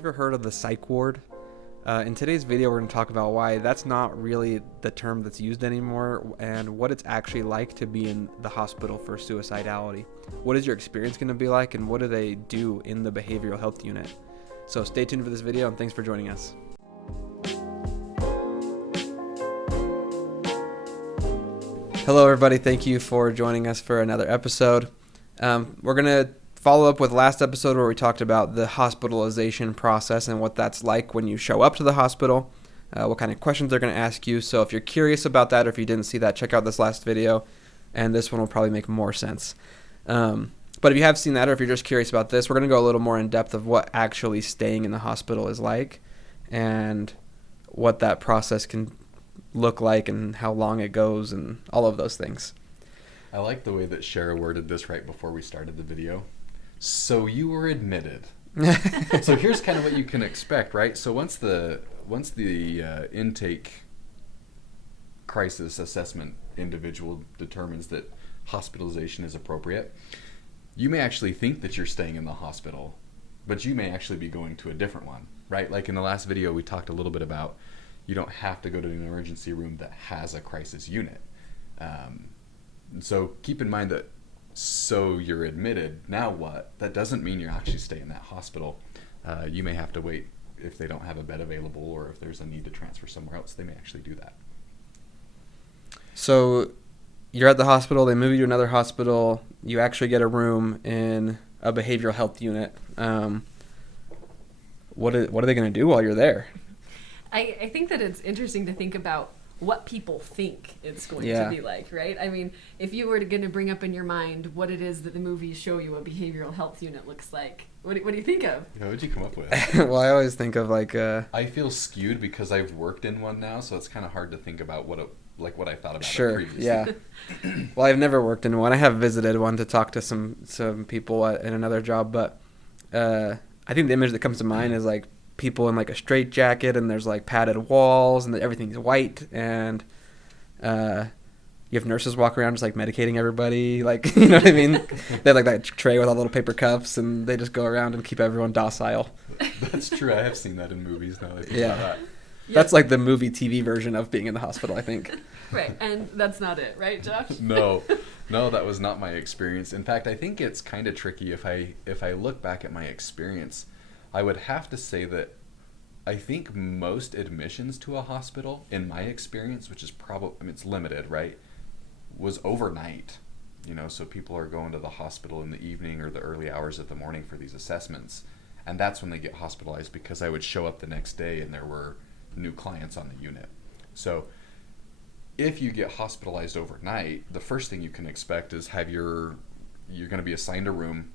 you ever heard of the psych ward? In today's video, we're going to talk about why that's not really the term that's used anymore and what it's actually like to be in the hospital for suicidality. What is your experience going to be like, and what do they do in the behavioral health unit? So stay tuned for this video, and thanks for joining us. Hello, everybody. Thank you for joining us for another episode. We're going to follow up with last episode where we talked about the hospitalization process and what that's like when you show up to the hospital, what kind of questions they're going to ask you. So if you're curious about that, or if you didn't see that, check out this last video, and this one will probably make more sense. But if you have seen that, or if you're just curious about this, we're going to go a little more in depth of what actually staying in the hospital is like and what that process can look like and how long it goes and all of those things. I like the way that Shara worded this right before we started the video. So you were admitted. So here's kind of what you can expect, right? So once the intake crisis assessment individual determines that hospitalization is appropriate, you may actually think that you're staying in the hospital, but you may actually be going to a different one, right? Like in the last video, we talked a little bit about you don't have to go to an emergency room that has a crisis unit. So keep in mind that so you're admitted, now what? That doesn't mean you're actually staying in that hospital. You may have to wait if they don't have a bed available, or if there's a need to transfer somewhere else, they may actually do that. So you're at the hospital, they move you to another hospital, you actually get a room in a behavioral health unit. What are they going to do while you're there? I think that it's interesting to think about what people think it's going to be like, right? I mean, if you were going to bring up in your mind what it is that the movies show you a behavioral health unit looks like, what do you think of? What would you come up with? Well, I always think of like... I feel skewed because I've worked in one now, so it's kind of hard to think about what I thought about sure, it previously. Yeah. Well, I've never worked in one. I have visited one to talk to some people in another job, but I think the image that comes to mind is like people in like a straitjacket, and there's like padded walls, and everything's white, and you have nurses walk around just like medicating everybody, like, you know what I mean? They have like that tray with all the little paper cups, and they just go around and keep everyone docile. That's true. I have seen that in movies now. That I think about that. That's like the movie TV version of being in the hospital, I think. Right, and that's not it, right, Josh? No, that was not my experience. In fact, I think it's kind of tricky. If I look back at my experience, I would have to say that I think most admissions to a hospital, in my experience, which is probably, I mean, it's limited, right, was overnight. You know, so people are going to the hospital in the evening or the early hours of the morning for these assessments, and that's when they get hospitalized, because I would show up the next day and there were new clients on the unit. So if you get hospitalized overnight, the first thing you can expect is you're going to be assigned a room.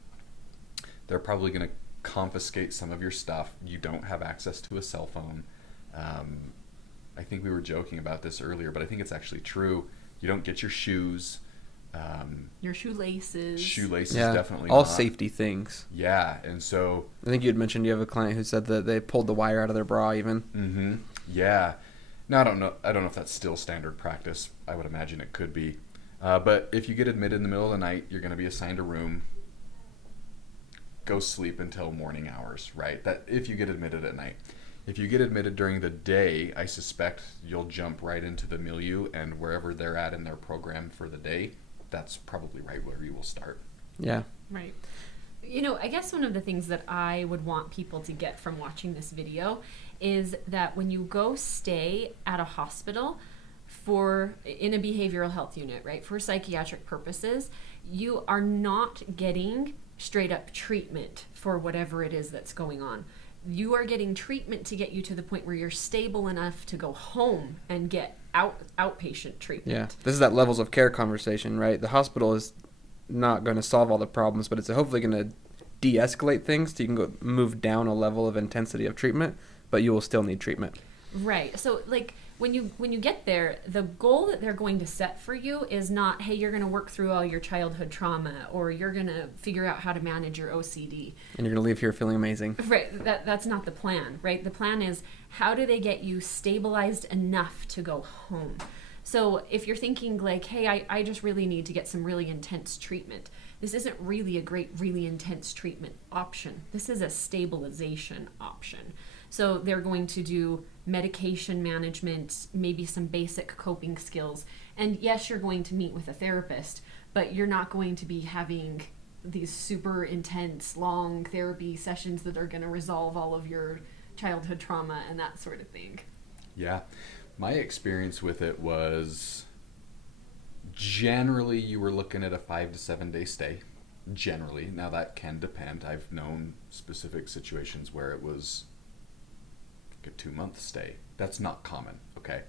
They're probably going to confiscate some of your stuff. You don't have access to a cell phone. I think we were joking about this earlier, but I think it's actually true. You don't get your shoes. Your shoelaces. Shoelaces, definitely all not. safety things. Yeah, and so... I think you had mentioned you have a client who said that they pulled the wire out of their bra even. Mm-hmm. Yeah. Now, I don't know if that's still standard practice. I would imagine it could be. But if you get admitted in the middle of the night, you're going to be assigned a room. Go sleep until morning hours, right? That if you get admitted at night. If you get admitted during the day, I suspect you'll jump right into the milieu, and wherever they're at in their program for the day, that's probably right where you will start. Yeah. Right. You know, I guess one of the things that I would want people to get from watching this video is that when you go stay at a hospital in a behavioral health unit, right, for psychiatric purposes, you are not getting straight up treatment for whatever it is that's going on. You are getting treatment to get you to the point where you're stable enough to go home and get outpatient treatment. Yeah, this is that levels of care conversation, right? The hospital is not going to solve all the problems, but it's hopefully going to de-escalate things so you can go move down a level of intensity of treatment, but you will still need treatment. Right. So like when you get there, the goal that they're going to set for you is not, hey, you're going to work through all your childhood trauma, or you're going to figure out how to manage your OCD. And you're going to leave here feeling amazing. Right. That's not the plan, right? The plan is, how do they get you stabilized enough to go home? So if you're thinking like, hey, I just really need to get some really intense treatment, this isn't really a great, really intense treatment option. This is a stabilization option. So they're going to do medication management, maybe some basic coping skills. And yes, you're going to meet with a therapist, but you're not going to be having these super intense, long therapy sessions that are going to resolve all of your childhood trauma and that sort of thing. Yeah. My experience with it was generally you were looking at a 5 to 7 day stay. Generally. Now that can depend. I've known specific situations where it was a 2-month stay. That's not common, okay?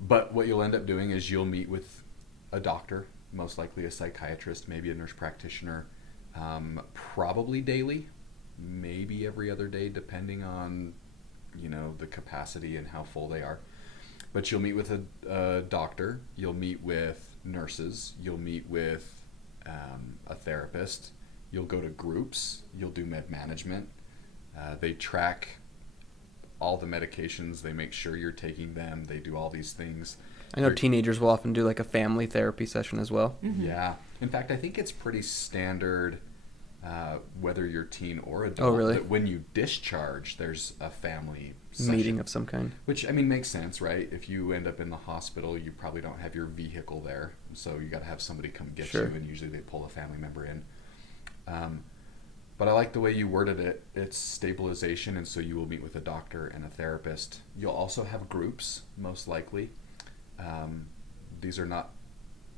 But what you'll end up doing is you'll meet with a doctor, most likely a psychiatrist, maybe a nurse practitioner, probably daily, maybe every other day, depending on, the capacity and how full they are. But you'll meet with a doctor, you'll meet with nurses, you'll meet with a therapist, you'll go to groups, you'll do med management. They track all the medications, they make sure you're taking them, they do all these things. I know teenagers will often do like a family therapy session as well. Mm-hmm. Yeah. In fact, I think it's pretty standard, whether you're teen or adult, Oh, really? that when you discharge, there's a family session. Meeting of some kind. Which, makes sense, right? If you end up in the hospital, you probably don't have your vehicle there, so you got to have somebody come get Sure. you, and usually they pull a family member in. But I like the way you worded it. It's stabilization, and so you will meet with a doctor and a therapist. You'll also have groups, most likely. These are not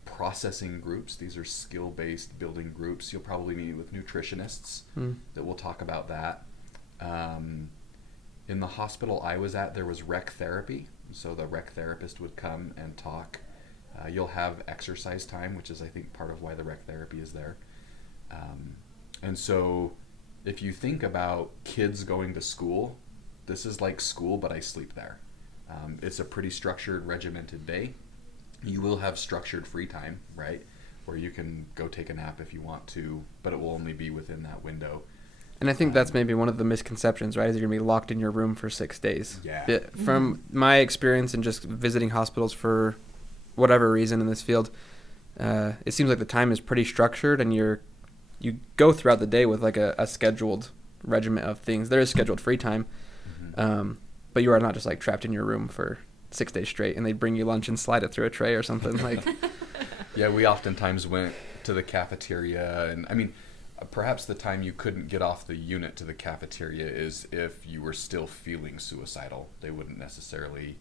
processing groups. These are skill-based building groups. You'll probably meet with nutritionists that will talk about that. In the hospital I was at, there was rec therapy. So the rec therapist would come and talk. You'll have exercise time, which is, I think, part of why the rec therapy is there. And so if you think about kids going to school, this is like school, but I sleep there. It's a pretty structured, regimented day. You will have structured free time, right, where you can go take a nap if you want to, but it will only be within that window. And I think that's maybe one of the misconceptions, right, is you're going to be locked in your room for 6 days. Yeah. From my experience and just visiting hospitals for whatever reason in this field, it seems like the time is pretty structured, and you go throughout the day with like a scheduled regimen of things. There is scheduled free time, but you are not just like trapped in your room for 6 days straight, and they bring you lunch and slide it through a tray or something like. Yeah, we oftentimes went to the cafeteria, and perhaps the time you couldn't get off the unit to the cafeteria is if you were still feeling suicidal. They wouldn't necessarily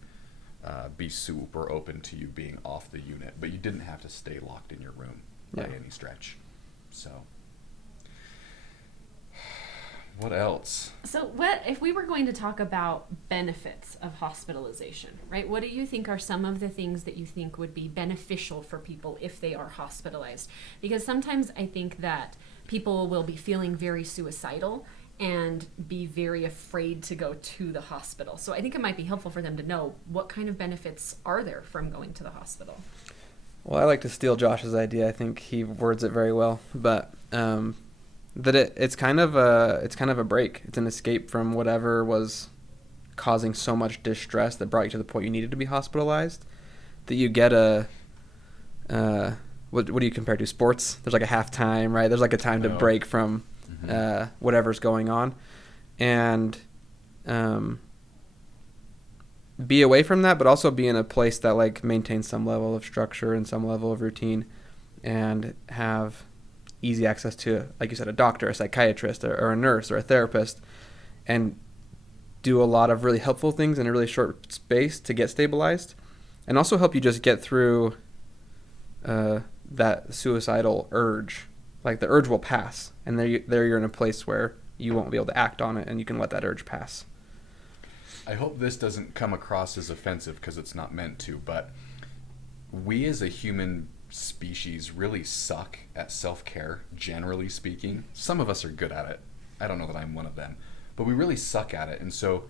be super open to you being off the unit, but you didn't have to stay locked in your room by any stretch. So, what else? So what if we were going to talk about benefits of hospitalization, right? What do you think are some of the things that you think would be beneficial for people if they are hospitalized? Because sometimes I think that people will be feeling very suicidal and be very afraid to go to the hospital. So I think it might be helpful for them to know what kind of benefits are there from going to the hospital. Well, I like to steal Josh's idea. I think he words it very well, but that it's kind of a break. It's an escape from whatever was causing so much distress that brought you to the point you needed to be hospitalized. That you get what do you compare to sports? There's like a halftime, right? There's like a time to break from whatever's going on, and be away from that, but also be in a place that like maintains some level of structure and some level of routine, and have easy access to, like you said, a doctor, a psychiatrist, or a nurse, or a therapist, and do a lot of really helpful things in a really short space to get stabilized, and also help you just get through that suicidal urge. Like the urge will pass, and there you're in a place where you won't be able to act on it, and you can let that urge pass. I hope this doesn't come across as offensive, because it's not meant to, but we as a human species really suck at self-care, generally speaking. Some of us are good at it. I don't know that I'm one of them, but we really suck at it. And so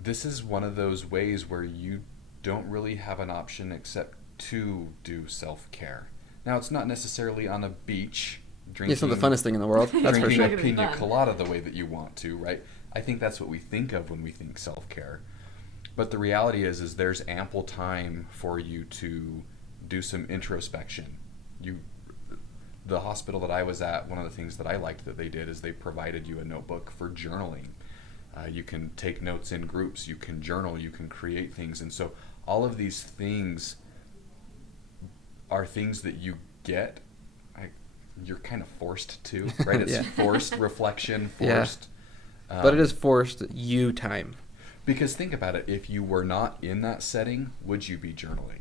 this is one of those ways where you don't really have an option except to do self-care. Now, it's not necessarily on a beach drinking. It's not the funnest thing in the world, that's for drinking sure. a pina colada the way that you want to, right? I think that's what we think of when we think self-care. But the reality is there's ample time for you to do some introspection. The hospital that I was at, one of the things that I liked that they did is they provided you a notebook for journaling. You can take notes in groups, you can journal, you can create things. And so all of these things are things that you get, you're kind of forced to, right? It's forced reflection, forced. Yeah. But it is forced you time. Because think about it, if you were not in that setting, would you be journaling?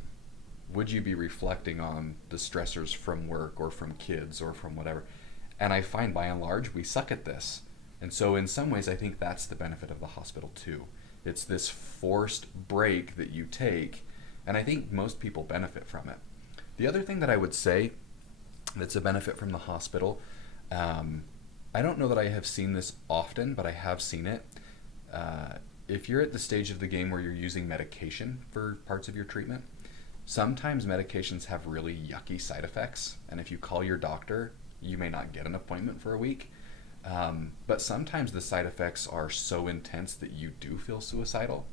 Would you be reflecting on the stressors from work or from kids or from whatever? And I find by and large, we suck at this. And so in some ways, I think that's the benefit of the hospital too. It's this forced break that you take, and I think most people benefit from it. The other thing that I would say that's a benefit from the hospital, I don't know that I have seen this often, but I have seen it. If you're at the stage of the game where you're using medication for parts of your treatment, sometimes medications have really yucky side effects, and if you call your doctor, you may not get an appointment for a week. But sometimes the side effects are so intense that you do feel suicidal,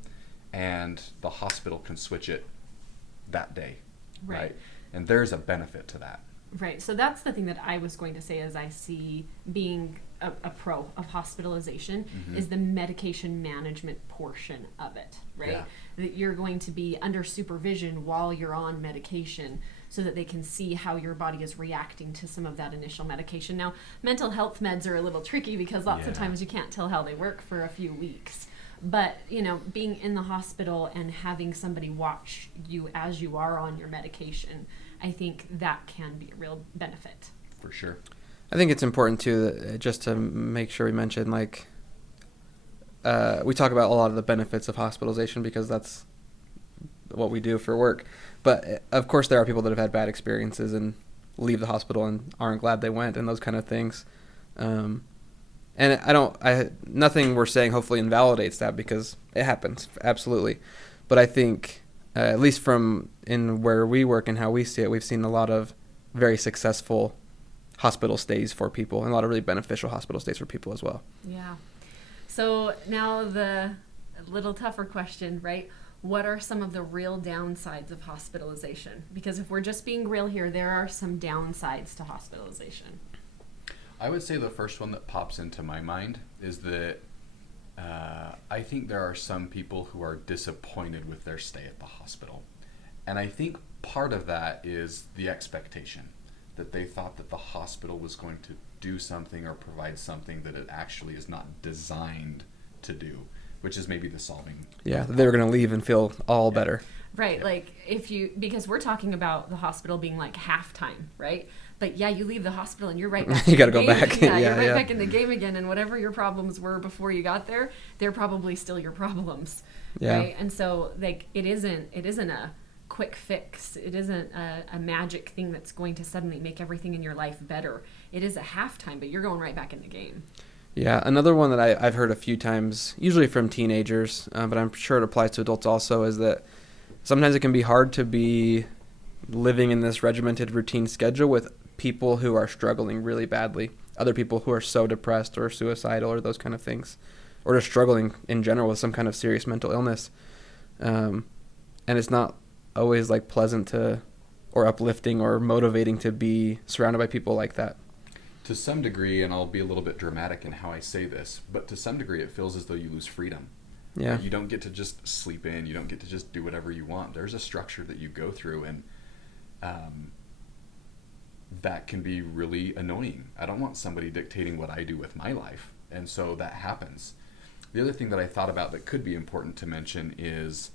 and the hospital can switch it that day, right? And there's a benefit to that. Right. So that's the thing that I was going to say as I see being a pro of hospitalization is the medication management portion of it, right? Yeah. That you're going to be under supervision while you're on medication so that they can see how your body is reacting to some of that initial medication. Now, mental health meds are a little tricky because lots of times you can't tell how they work for a few weeks. But, being in the hospital and having somebody watch you as you are on your medication, I think that can be a real benefit. For sure. I think it's important too, just to make sure we mention, we talk about a lot of the benefits of hospitalization because that's what we do for work. But of course there are people that have had bad experiences and leave the hospital and aren't glad they went and those kind of things. And nothing we're saying hopefully invalidates that because it happens, absolutely. But I think, at least from in where we work and how we see it, we've seen a lot of very successful hospital stays for people and a lot of really beneficial hospital stays for people as well. Yeah. So now the little tougher question, right? What are some of the real downsides of hospitalization? Because if we're just being real here, there are some downsides to hospitalization. I would say the first one that pops into my mind is that I think there are some people who are disappointed with their stay at the hospital. And I think part of that is the expectation that they thought that the hospital was going to do something or provide something that it actually is not designed to do, which is maybe the solving. Yeah, they were going to leave and feel all better. Right, because we're talking about the hospital being like halftime, right? But yeah, you leave the hospital and you're right back. You got to go back. You're right back in the game again, and whatever your problems were before you got there, they're probably still your problems, right? And so it isn't a quick fix. It isn't a magic thing that's going to suddenly make everything in your life better. It is a halftime, but you're going right back in the game. Yeah, another one that I've heard a few times, usually from teenagers, but I'm sure it applies to adults also, is that sometimes it can be hard to be living in this regimented routine schedule with people who are struggling really badly, other people who are so depressed or suicidal or those kind of things, or just struggling in general with some kind of serious mental illness. And it's not always pleasant to, or uplifting or motivating to be surrounded by people like that. To some degree, and I'll be a little bit dramatic in how I say this, but to some degree it feels as though you lose freedom. Yeah. You don't get to just sleep in, you don't get to just do whatever you want. There's a structure that you go through, and that can be really annoying. I don't want somebody dictating what I do with my life, and so that happens. The other thing that I thought about that could be important to mention is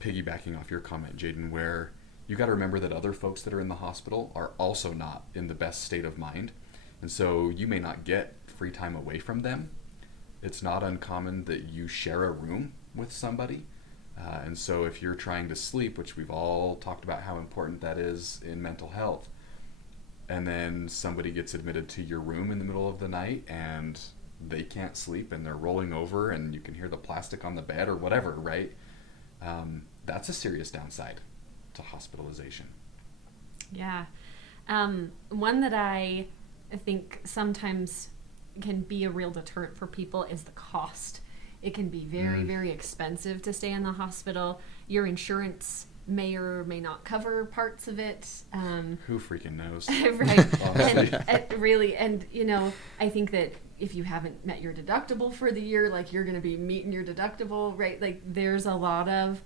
piggybacking off your comment, Jaden, where you got to remember that other folks that are in the hospital are also not in the best state of mind, and so you may not get free time away from them. It's not uncommon that you share a room with somebody. And so if you're trying to sleep, which we've all talked about how important that is in mental health, and then somebody gets admitted to your room in the middle of the night and they can't sleep and they're rolling over and you can hear the plastic on the bed or whatever, right? That's a serious downside to hospitalization. Yeah. One that I think sometimes can be a real deterrent for people is the cost. It can be very, very expensive to stay in the hospital. Your insurance may or may not cover parts of it. Who freaking knows? Right. Honestly. And really, and I think that if you haven't met your deductible for the year, like you're going to be meeting your deductible, right? Like there's a lot of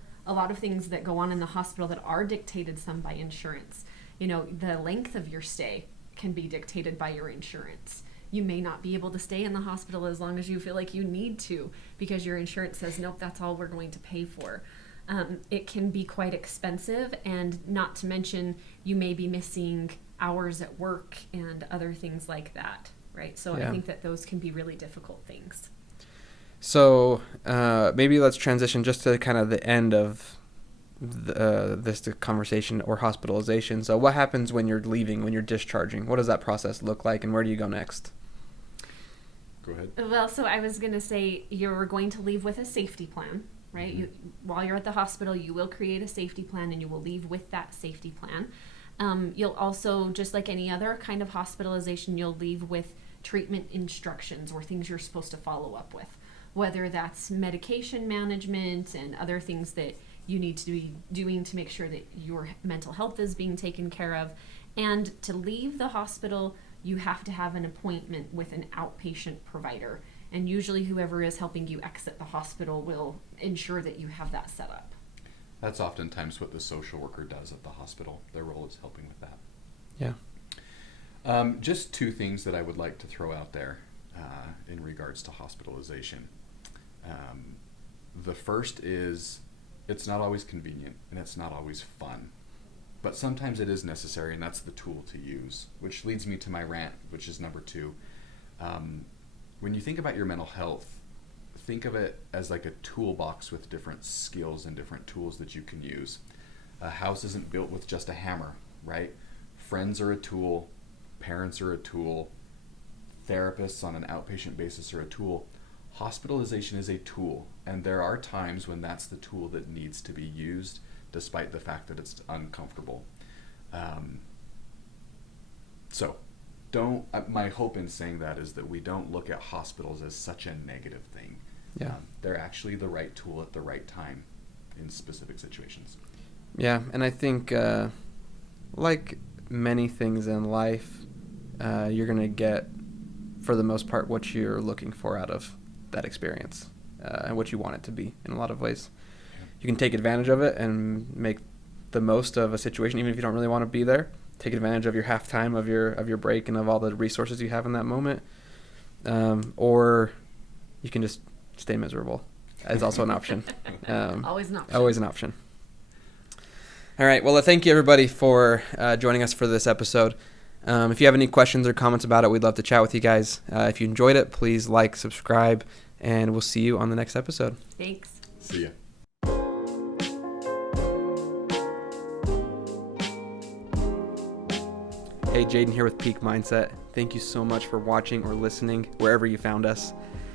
things that go on in the hospital that are dictated some by insurance. The length of your stay can be dictated by your insurance. You may not be able to stay in the hospital as long as you feel like you need to because your insurance says, nope, that's all we're going to pay for. It can be quite expensive, and not to mention you may be missing hours at work and other things like that, right? So I think that those can be really difficult things. So maybe let's transition just to kind of the end of this conversation, or hospitalization. So what happens when you're leaving, when you're discharging? What does that process look like, and where do you go next? Go ahead. Well, so I was going to say you're going to leave with a safety plan, right? Mm-hmm. While you're at the hospital, you will create a safety plan, and you will leave with that safety plan. You'll also, just like any other kind of hospitalization, you'll leave with treatment instructions or things you're supposed to follow up with, whether that's medication management and other things that you need to be doing to make sure that your mental health is being taken care of. And to leave the hospital, you have to have an appointment with an outpatient provider. And usually whoever is helping you exit the hospital will ensure that you have that set up. That's oftentimes what the social worker does at the hospital. Their role is helping with that. Yeah. Just two things that I would like to throw out there in regards to hospitalization. The first is, it's not always convenient and it's not always fun, but sometimes it is necessary, and that's the tool to use, which leads me to my rant, which is number 2. When you think about your mental health, think of it as like a toolbox with different skills and different tools that you can use. A house isn't built with just a hammer, right? Friends are a tool, parents are a tool, therapists on an outpatient basis are a tool. Hospitalization is a tool, and there are times when that's the tool that needs to be used, despite the fact that it's uncomfortable. My hope in saying that is that we don't look at hospitals as such a negative thing. Yeah. They're actually the right tool at the right time in specific situations. Yeah, and I think like many things in life, you're going to get, for the most part, what you're looking for out of that experience and what you want it to be in a lot of ways. You can take advantage of it and make the most of a situation, even if you don't really want to be there. Take advantage of your halftime, of your break, and of all the resources you have in that moment. Or you can just stay miserable. That's also an option. Always an option. Always an option. All right. Well, thank you, everybody, for joining us for this episode. If you have any questions or comments about it, we'd love to chat with you guys. If you enjoyed it, please like, subscribe, and we'll see you on the next episode. Thanks. See ya. Hey, Jaden here with Peak Mindset. Thank you so much for watching or listening wherever you found us.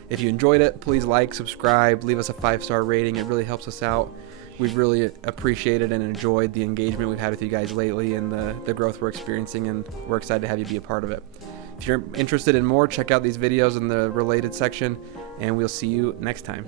If you enjoyed it, please like, subscribe, leave us a 5-star rating. It really helps us out. We've really appreciated and enjoyed the engagement we've had with you guys lately and the growth we're experiencing, and we're excited to have you be a part of it. If you're interested in more, check out these videos in the related section, and we'll see you next time.